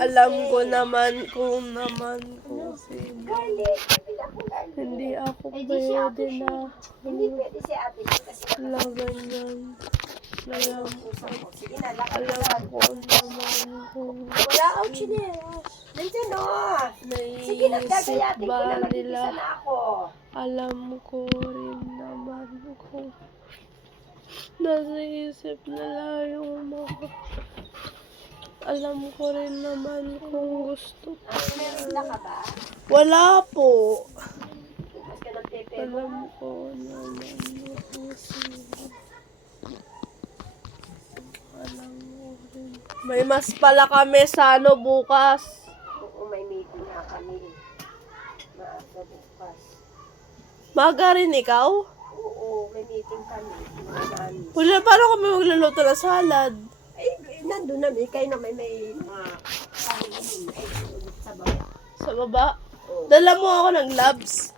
Alam ko naman kung sino. Garlic. Hindi ako Eh, di si ate pwede na. Hindi pwede si ate kasi Wala ganyan. Alam sige na, lakad alam ka. ko naman kung Wala akong chinelas. Nandiyan o. Sige na, naisip gagayatin ko ba na. Mag-ibisa nila. na ako. Alam ko rin naman kung nasa isip nila yung mga. Alam ko rin naman kung gusto ko. Meron na ka ba? Wala po. Mas ka ng pepe mo. Alam ko naman kung sino. Alam ko rin. May mas pala kami sa ano bukas. Oo, may meeting na kami. Maaga bukas. Maga rin ikaw? Oo, may meeting kami. Wala, paano kami magluluto ng salad? Ay, nandun na. Kayo na may mga kanin. Ay, sa baba. Sa baba? Oo. Dala mo ako ng gloves.